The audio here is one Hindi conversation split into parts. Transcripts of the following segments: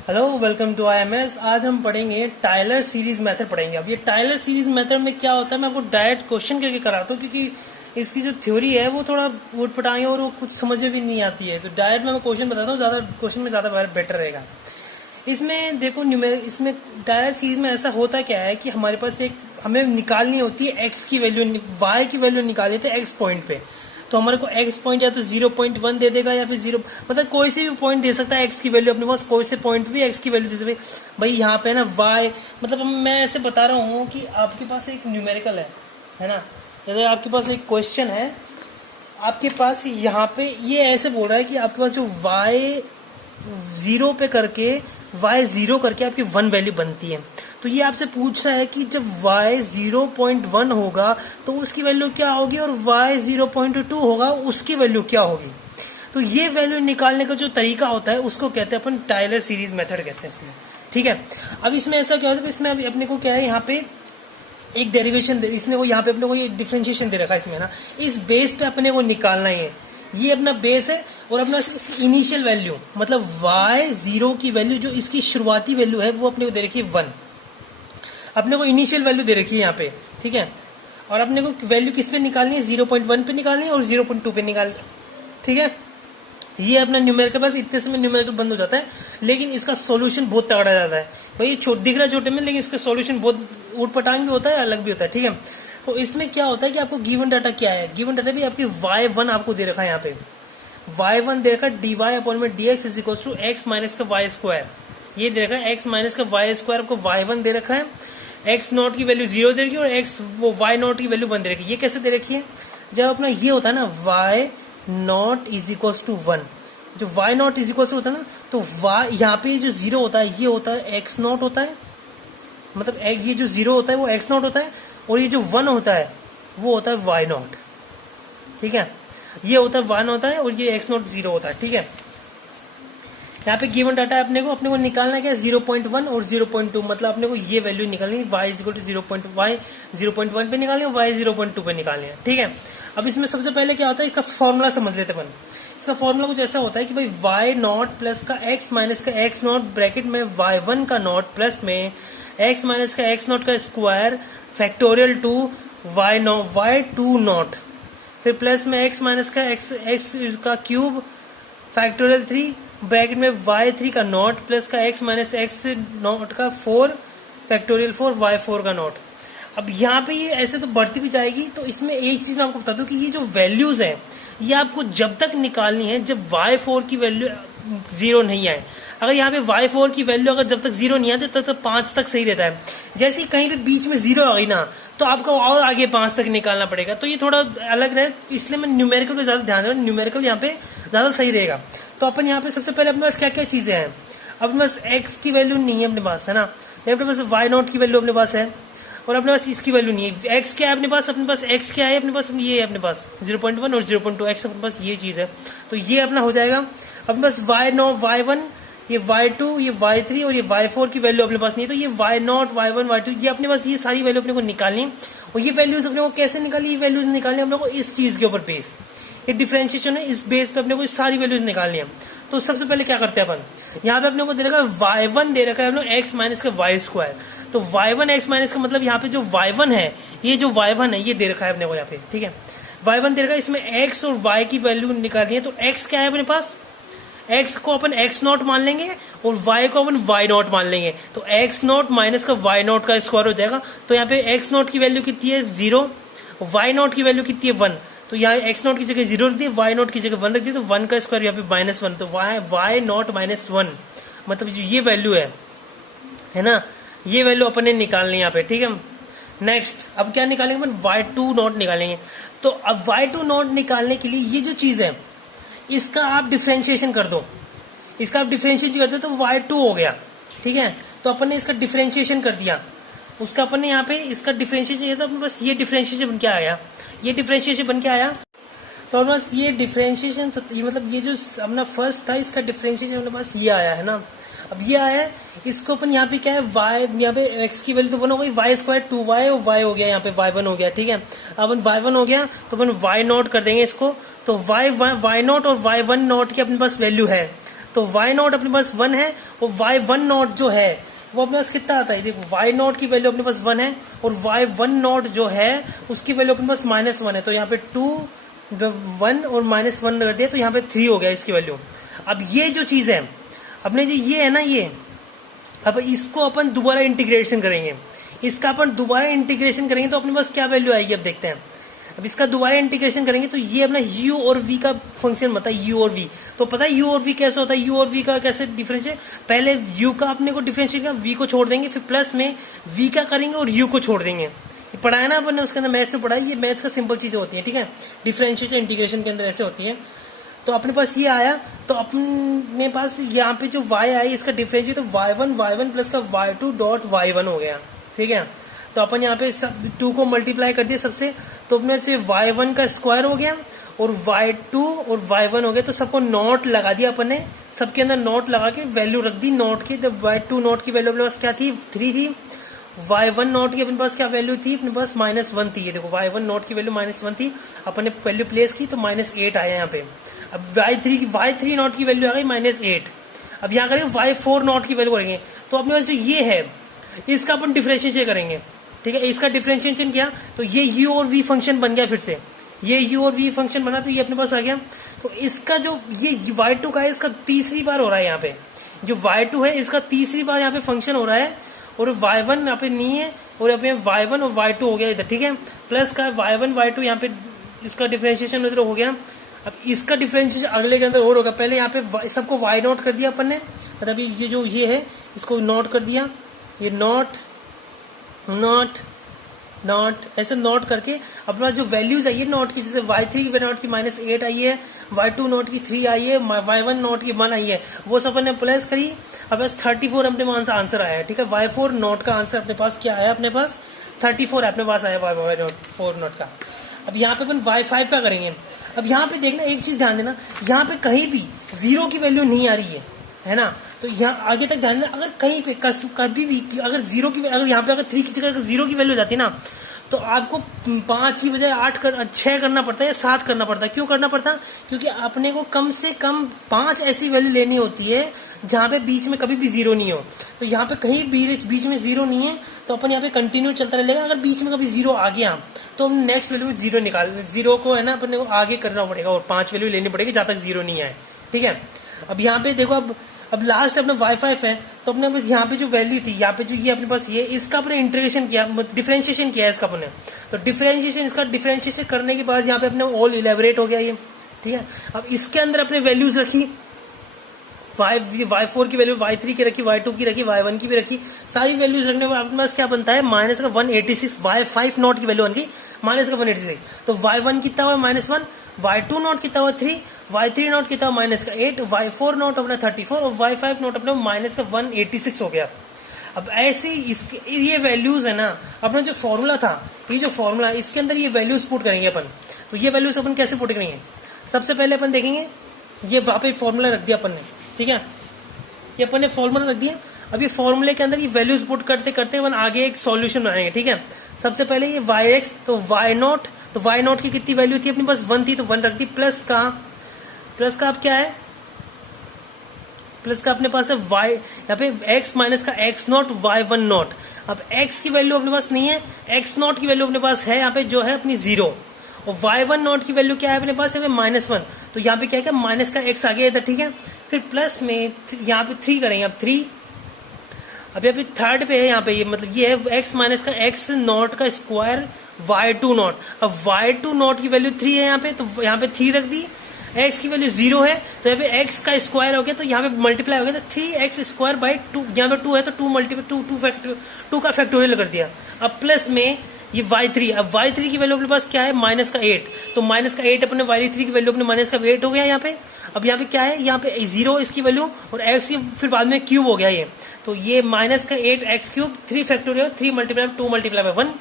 Hello, welcome to IMS. आज हम पढ़ेंगे टायलर सीरीज मेथड पढ़ेंगे। अब ये टायलर सीरीज मेथड में क्या होता है, मैं आपको डायरेक्ट क्वेश्चन करके कराता हूँ, क्योंकि इसकी जो थ्योरी है वो थोड़ा वोट पटाएंगे और वो कुछ समझ में भी नहीं आती है। तो डायरेक्ट मैं क्वेश्चन बताता हूँ, ज्यादा क्वेश्चन में ज्यादा बेटर रहेगा। इसमें देखो, इसमें टायलर सीरीज में ऐसा होता क्या है कि हमारे पास एक हमें निकालनी होती है एक्स की वैल्यू, वाई की वैल्यू निकाल देते हैं एक्स पॉइंट पे। तो हमारे को एक्स पॉइंट या तो 0.1 दे देगा या फिर 0, मतलब कोई से भी पॉइंट दे सकता है एक्स की वैल्यू अपने पास, कोई से पॉइंट भी एक्स की वैल्यू दे। भाई यहाँ पे ना वाई, मतलब मैं ऐसे बता रहा हूँ कि आपके पास एक न्यूमेरिकल है ना। जैसे आपके पास एक क्वेश्चन है, आपके पास यहाँ पे ये ऐसे बोल रहा है कि आपके पास जो वाई 0 पे करके वाई 0 करके आपकी 1 वैल्यू बनती है। तो ये आपसे पूछ रहा है कि जब y 0.1 होगा तो उसकी वैल्यू क्या होगी, और y 0.2 होगा उसकी वैल्यू क्या होगी। तो ये वैल्यू निकालने का जो तरीका होता है उसको कहते हैं अपन टायलर सीरीज मेथड कहते हैं इसमें। ठीक है, अब इसमें ऐसा क्या होता है, इसमें अभी अपने को क्या है, यहाँ पे एक डेरिवेशन इसमें वो यहाँ पे अपने को ये डिफरेंशिएशन दे रखा है इसमें ना। इस बेस पे अपने को निकालना ही है, ये अपना बेस है। और अपना इनिशियल वैल्यू मतलब y 0 की वैल्यू, जो इसकी शुरुआती वैल्यू है वो अपने को दे रखी है 1। अपने को इनिशियल वैल्यू दे रखी है यहाँ पे, ठीक है। और अपने को वैल्यू किस पे निकालनी है, 0.1 पे निकालनी है और 0.2 पे निकालनी है, ठीक है। ये अपना न्यूमेरिकल, बस इतने से न्यूमेरिकल बंद हो जाता है, लेकिन इसका सॉल्यूशन बहुत तगड़ा जाता है। भाई ये दिख रहा है छोटे में, लेकिन इसका सॉल्यूशन बहुत उठपटांग भी होता है, अलग भी होता है, ठीक है। तो इसमें क्या होता है कि आपको गिवन डाटा क्या है, गिवन डाटा भी आपकी y1 आपको दे रखा है यहाँ पे। y1 दे रखा है dy अपॉन में dx is equal to x minus का y स्क्वायर। ये दे रखा है x माइनस का y स्क्वायर, आपको y1 दे रखा है। x नॉट की वैल्यू 0 दे रखी है और x वो y नॉट की वैल्यू 1 दे रखी है। ये कैसे दे रखी है, जब अपना ये होता है ना y nought is equal to 1, जो y nought is equal to होता है ना, तो y यहाँ पे जो 0 होता है ये होता है x नॉट होता है, मतलब ये जो 0 होता है वो x नॉट होता है, और ये जो 1 होता है वो होता है y नॉट, ठीक है। ये होता है 1 होता है और ये x नॉट 0 होता है, ठीक है। यहाँ पे गिवन डाटा है, अपने को निकालना क्या है, 0.1 और 0.2, मतलब अपने को ये वैल्यू निकालनी है, y इज इक्वल टू 0.1 पे निकालनी है, y 0.2 पे निकालनी है, ठीक है। अब इसमें सबसे पहले क्या होता है, इसका फॉर्मूला समझ लेते अपन। इसका फॉर्मूला कुछ ऐसा होता है कि भाई y नॉट प्लस का x माइनस का x नॉट ब्रैकेट में y1 का नॉट प्लस में x माइनस का x नॉट का square factorial two y2 not, फिर प्लस में x माइनस का x का क्यूब फैक्टोरियल 3 ब्रैकेट में y3 का नॉट प्लस का x माइनस x नॉट का 4 फैक्टोरियल 4 y4 का नॉट। अब यहाँ पे ये ऐसे तो बढ़ती भी जाएगी। तो इसमें एक चीज मैं आपको बता दूं कि ये जो वैल्यूज है ये आपको जब तक निकालनी है जब y4 की वैल्यू 0 नहीं आए। अगर यहाँ पे y4 की वैल्यू अगर जब तक 0 नहीं आती तब तक 5 तक सही रहता है। जैसे कहीं पे बीच में 0 आ गई ना, तो आपको और आगे 5 तक निकालना पड़ेगा। तो ये थोड़ा अलग है, इसलिए मैं न्यूमेरिकल पे ज्यादा ध्यान दे रहा हूँ, न्यूमेरिकल यहाँ पे ज्यादा सही रहेगा। तो अपन यहाँ पे सबसे पहले अपने पास क्या क्या चीजें हैं, अपने पास x की वैल्यू नहीं है अपने पास, है ना। अपने पास y नॉट की वैल्यू अपने पास है, और अपने पास इसकी वैल्यू नहीं है। x क्या है अपने पास x क्या है अपने पास, ये है अपने पास 0.1 और 0.2 x अपने पास ये चीज है। तो ये अपना हो जाएगा अपने पास y1, ये y2, ये y3 और ये y4 की वैल्यू अपने पास नहीं है। तो ये y0, y1, y2 ये अपने पास, ये सारी वैल्यू अपने को निकालनी है। और ये वैल्यूज अपने को कैसे निकाली, ये वैल्यूज निकालनी अपने को इस चीज के ऊपर बेस, ये डिफरेंशिएशन है, इस बेस पे अपने को सारी वैल्यूज निकालनी है। तो सबसे पहले क्या करते हैं अपन, यहाँ पे अपने को दे रखा है y1 दे रखा है अपने x माइनस का y स्क्वायर। तो y1 x माइनस का मतलब यहाँ पे जो y1 है, ये जो y1 है ये दे रखा है अपने को यहाँ पे, ठीक है। y1 दे रखा है, इसमें x और y की वैल्यू निकालनी है। तो x क्या है अपने पास, x को अपन x नॉट मान लेंगे और y को अपन y नॉट मान लेंगे। तो x नॉट माइनस का y नॉट का स्क्वायर हो जाएगा। तो यहाँ पे x नॉट की वैल्यू कितनी है 0, y नॉट की वैल्यू कितनी है 1। तो यहाँ x नॉट की जगह 0 रख दिया, y नॉट की जगह 1 रख दिया, तो 1 का स्क्वायर यहाँ पे -1। तो y नॉट -1 मतलब जो ये वैल्यू है ना, ये वैल्यू अपन ने निकालनी है यहाँ पे, ठीक है। नेक्स्ट अब क्या निकालेंगे अपन, y2 नॉट निकालेंगे। तो अब y2 नॉट निकालने के लिए ये जो चीज है इसका आप डिफरेंशिएशन कर दो, इसका आप डिफरेंशिएशन कर दो तो y2 हो गया, ठीक है। तो अपन ने इसका डिफरेंशिएशन कर दिया, उसका अपन ने यहाँ पे इसका डिफरेंशिएशन किया, तो अपने पास ये डिफरेंशिएशन बन के आया, ये डिफरेंशिएशन बन के आया। तो अपने पास ये डिफरेंशिएशन, तो ये मतलब ये जो अपना फर्स्ट था इसका डिफरेंशिएशन अपने पास ये आया है ना। अब ये आया है, इसको अपन यहाँ पे क्या है y, यहाँ पे x की वैल्यू तो 1 हो गई, y स्क्वायर 2y और y हो गया, यहाँ पे y1 हो गया, ठीक है। अब y1 हो गया तो अपन y नॉट कर देंगे इसको। तो y नॉट और y1 नॉट की अपने पास वैल्यू है, तो वाई नॉट अपने पास 1 है और वाई 1 नॉट जो है वो अपने पास कितना आता है, देखो वाई नॉट की वैल्यू अपने पास 1 है और वाई 1 नॉट जो है उसकी वैल्यू अपने पास -1 है। तो यहाँ पे 2 1 और -1 कर दिया तो यहाँ पे 3 हो गया इसकी वैल्यू। अब ये जो चीज है अपने जी ये है ना, ये अब इसको अपन दोबारा इंटीग्रेशन करेंगे, इसका अपन दोबारा इंटीग्रेशन करेंगे तो अपने पास क्या वैल्यू आएगी अब देखते हैं। अब इसका दोबारा इंटीग्रेशन करेंगे तो ये अपना u और v का फंक्शन बता है, u और v। तो पता है u और v कैसे होता है, u और v का कैसे डिफरेंशिएट, पहले u का अपने को डिफरेंशिएट किया, v को छोड़ देंगे, फिर प्लस में v का करेंगे और u को छोड़ देंगे। ये पढ़ाया ना अपन ने उसके अंदर, मैथ्स में पढ़ाई, ये मैथ्स का सिंपल चीजें होती है, ठीक है। डिफरेंशिएशन इंटीग्रेशन के अंदर ऐसे होती है। तो अपने पास ये आया, तो अपने पास यहाँ पे जो y आया इसका डिफरेंशिएट तो y1 प्लस का y2 डॉट y1 हो गया, ठीक है। तो अपन यहाँ पे सब 2 को मल्टीप्लाई कर दिया सबसे, तो अपने से y1 का स्क्वायर हो गया और y2 और y1 हो गया। तो सबको नॉट लगा दिया अपन ने, सबके अंदर नॉट लगा के वैल्यू रख दी नॉट की। तो y2 नॉट की वैल्यू अपने पास क्या थी, 3 थी। y1 नॉट की अपने पास क्या वैल्यू थी, अपने पास -1 थी। ये देखो y1 नॉट की वैल्यू -1 थी, अपन ने वैल्यू प्लेस की तो -8 आया यहाँ पे। अब y3 नॉट की वैल्यू आ गई -8। अब यहाँ करेंगे y4 नॉट की वैल्यू करेंगे, तो अपने पास जो ये है इसका अपन डिफरेंशिएशन करेंगे, ठीक है। इसका डिफरेंशिएशन किया तो ये u और v फंक्शन बन गया, फिर से ये u और v फंक्शन बना तो ये अपने पास आ गया। तो इसका जो ये y2 का है इसका तीसरी बार हो रहा है यहाँ पे, जो y2 है इसका तीसरी बार यहाँ पे फंक्शन हो रहा है और y1 यहाँ पे नहीं है और यहाँ पे y1 और y2 हो गया इधर, ठीक है। प्लस का y1 y2 यहाँ पे इसका डिफरेंशिएशन इधर हो गया। अब इसका डिफरेंशिएशन अगले के अंदर और होगा, पहले यहाँ पे सबको y नॉट कर दिया अपन ने, मतलब ये जो ये है इसको नॉट कर दिया, ये नॉट नॉट नॉट ऐसे नॉट करके अपना जो वैल्यूज आई है नॉट की, जैसे y3 नॉट की -8 आई है, y2 नॉट की 3 आई है, y1 नॉट की 1 आई है, वो सब अपने प्लस करी। अब बस 34 अपने पास आंसर आया है, ठीक है। y4 नॉट का आंसर अपने पास क्या आया, अपने पास 34 अपने पास आया y4 नॉट का। अब यहाँ पे अपन y5 का करेंगे। अब यहाँ पे देखना एक चीज ध्यान देना, यहाँ पे कहीं भी 0 की वैल्यू नहीं आ रही है ना। तो यहाँ आगे तक ध्यान देना, अगर कहीं पे कभी भी अगर 0 की, अगर यहाँ पे अगर 3 की जगह अगर 0 की वैल्यू जाती है ना, तो आपको 5 की बजाय 6 करना पड़ता है या 7 करना पड़ता है। क्यों करना पड़ता है, क्योंकि अपने को कम से कम 5 ऐसी वैल्यू लेनी होती है जहाँ पे बीच में कभी भी 0 नहीं हो। तो यहाँ पे कहीं बीच में 0 नहीं है, तो अपन यहाँ पे कंटिन्यू चलता रहेगा। अगर बीच में कभी 0 आ गया तो हम नेक्स्ट वैल्यू में 0 निकाल, 0 को है ना अपने को आगे करना पड़ेगा और 5 वैल्यू लेनी पड़ेगी जहाँ तक 0 नहीं आए, ठीक है। अब यहाँ पे देखो, अब लास्ट अपना y5 है, तो अपने पास यहाँ पे जो वैल्यू थी, यहाँ पे जो ये अपने पास ये, इसका अपने इंटीग्रेशन किया, डिफरेंशिएशन किया है इसका अपने। तो डिफरेंशिएशन, इसका डिफरेंशिएशन करने के बाद यहाँ पे अपने ऑल इलेबोरेट हो गया ये, ठीक है। अब इसके अंदर अपने वैल्यूज रखी, y4 की वैल्यू y3 की रखी, y2 की रखी, y1 की भी रखी, सारी वैल्यूज रखने के बाद अपने पास क्या बनता है, -186। y5 नॉट की वैल्यू बन गई -186। तो y1 कितना हुआ -1, y2 नॉट कितना हुआ 3, y3 नॉट कितना हुआ -8, y4 नॉट अपना 34 और y5 नॉट अपना -186 हो गया। अब ऐसे इसके ये वैल्यूज है ना, अपना जो फॉर्मूला था, ये जो फॉर्मूला इसके अंदर ये वैल्यूज पुट करेंगे अपन। तो ये वैल्यूज अपन कैसे पुट करेंगे, सबसे पहले अपन देखेंगे, ये वहां पे फॉर्मूला रख दिया अपन ने, ठीक है। ये अपन ने फॉर्मूला रख दिया। अब ये फॉर्मूले के अंदर ये वैल्यूज पुट करते करते अपन आगे एक सॉल्यूशन बनाएंगे, ठीक है। सबसे पहले ये yx, तो y नॉट, तो y नॉट की कितनी वैल्यू थी अपने पास 1 थी, तो 1 रख दी। प्लस का अब क्या है, प्लस का अपने पास है y, यहाँ पे x माइनस का x नॉट y1 नॉट। अब x की वैल्यू अपने पास नहीं है, x नॉट की वैल्यू अपने पास है यहाँ पे जो है अपनी 0, और y1 नॉट की वैल्यू क्या है अपने पास है -1। तो यहाँ पे क्या है, माइनस का x आ गया इधर, ठीक है। फिर प्लस में यहाँ पे 3 करेंगे, अब 3, अब यहाँ पे थर्ड पे है, यहाँ पे ये मतलब ये है x माइनस का x नॉट का स्क्वायर y2 नॉट। अब y2 नॉट की वैल्यू 3 है यहाँ पे, तो यहाँ पे 3 रख दी। x की वैल्यू 0 है, तो यहाँ पे x का स्क्वायर हो गया, तो यहाँ पे मल्टीप्लाई हो गया, तो 3x स्क्वायर बाई 2, यहाँ पे 2 है तो 2 का फैक्टोरियल कर दिया। अब प्लस में ये y3, अब y3 की वैल्यू अपने पास क्या है, -8, तो -8 अपने y3 की वैल्यू अपने -8 हो गया यहाँ पे। अब यहाँ पे क्या है, यहाँ पे 0 इसकी वैल्यू और x की फिर बाद में क्यूब हो गया ये, तो ये -8 x cube 3 factorial 3 multiply 2 multiply by 1।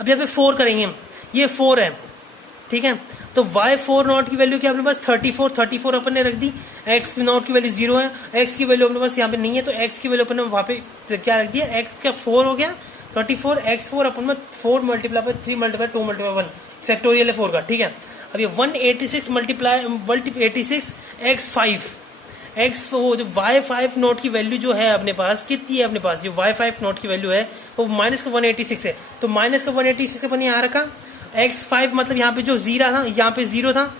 अब यहाँ पे 4 करेंगे, ये 4 है, ठीक है। तो y4 नॉट की वैल्यू क्या अपने पास 34 अपन ने रख दी। x नॉट की वैल्यू 0 है, x की वैल्यू अपने पास यहाँ पे नहीं है, तो x की वैल्यू अपन ने वहां पे क्या रख दिया, x का 4 हो गया 34, x4 अपन में 4 multiply by 3 multiply 2 multiply 1 factorial है 4 का, ठीक है। अब ये 186 मल्टीप्लाई 86 x5 एक्स वो जो y5 नोट की वैल्यू जो है अपने पास कितनी है, अपने पास जो y5 नोट की वैल्यू है वो माइनस का 186 है, तो माइनस का 186 अपन यहाँ रखा। x5 मतलब यहाँ पे जो जीरो था, यहाँ पे जीरो था,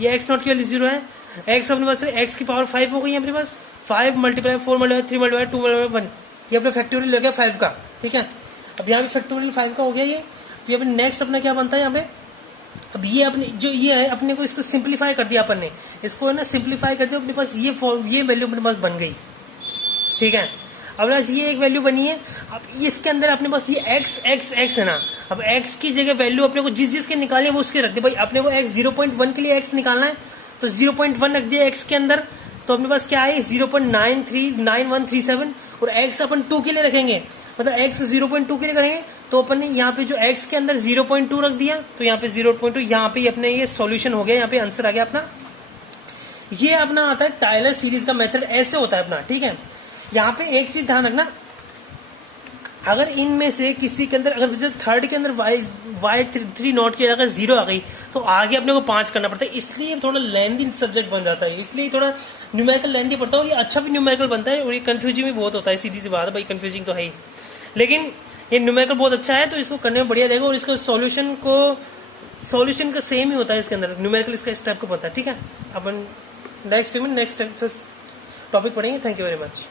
ये एक्स नोट की वैल्यू जीरो है। एक्स अपने पास एक्स की पावर 5 हो गई अपने पास, 5 मल्टीप्लाई 4 मल्टीप्लाई 3 मल्टीप्लाई 2 मल्टीप्लाई 1, ये अपना फैक्टोरियल हो गया 5 का, ठीक है। अब यहाँ पे फैक्टोरियल 5 का हो गया ये। यहाँ पे नेक्स्ट अपना क्या बनता है यहाँ पे, अब ये अपने जो ये है अपने को इसको सिंप्लीफाई कर दिया अपन ने, इसको है ना सिंप्लीफाई कर दिया, अपने पास ये वैल्यू अपने पास बन गई, ठीक है। अब बस ये एक वैल्यू बनी है। अब इसके अंदर अपने पास ये x x x है ना, अब x की जगह वैल्यू अपने को जिस के निकाली है वो उसके रख दे। भाई अपने को x 0.1 के लिए x निकालना है, तो 0.1 रख दिया x के अंदर, तो अपने पास क्या है 0.939137, और x अपन 2 के लिए रखेंगे, मतलब x 0.2 के लिए करेंगे, तो अपन ने यहाँ पे जो x के अंदर 0.2 रख दिया, तो यहाँ पे 0.2, यहाँ पे अपने ये सॉल्यूशन हो गया, यहाँ पे आंसर आ गया अपना। ये अपना आता है टायलर सीरीज का मेथड, ऐसे होता है अपना, ठीक है। यहाँ पे एक चीज ध्यान रखना, अगर इनमें से किसी के अंदर, अगर जैसे थर्ड के अंदर y3 नोट की अगर 0 आ गई, तो आगे अपने को 5 करना पड़ता है, इसलिए थोड़ा लेंदी सब्जेक्ट बन जाता है, इसलिए थोड़ा न्यूमेरिकल लेंदी पड़ता है, और ये अच्छा भी न्यूमेरिकल बनता है, और ये कंफ्यूजिंग भी बहुत होता है, सीधी सी बात है भाई, कंफ्यूजिंग तो है ही, लेकिन ये न्यूमेरिकल बहुत अच्छा है, तो इसको करने में बढ़िया रहेगा। और इसको सॉल्यूशन का सेम ही होता है इसके अंदर, न्यूमेरिकल इसका स्टेप को पता है, ठीक है। अपन नेक्स्ट टॉपिक पढ़ेंगे। Thank you very much.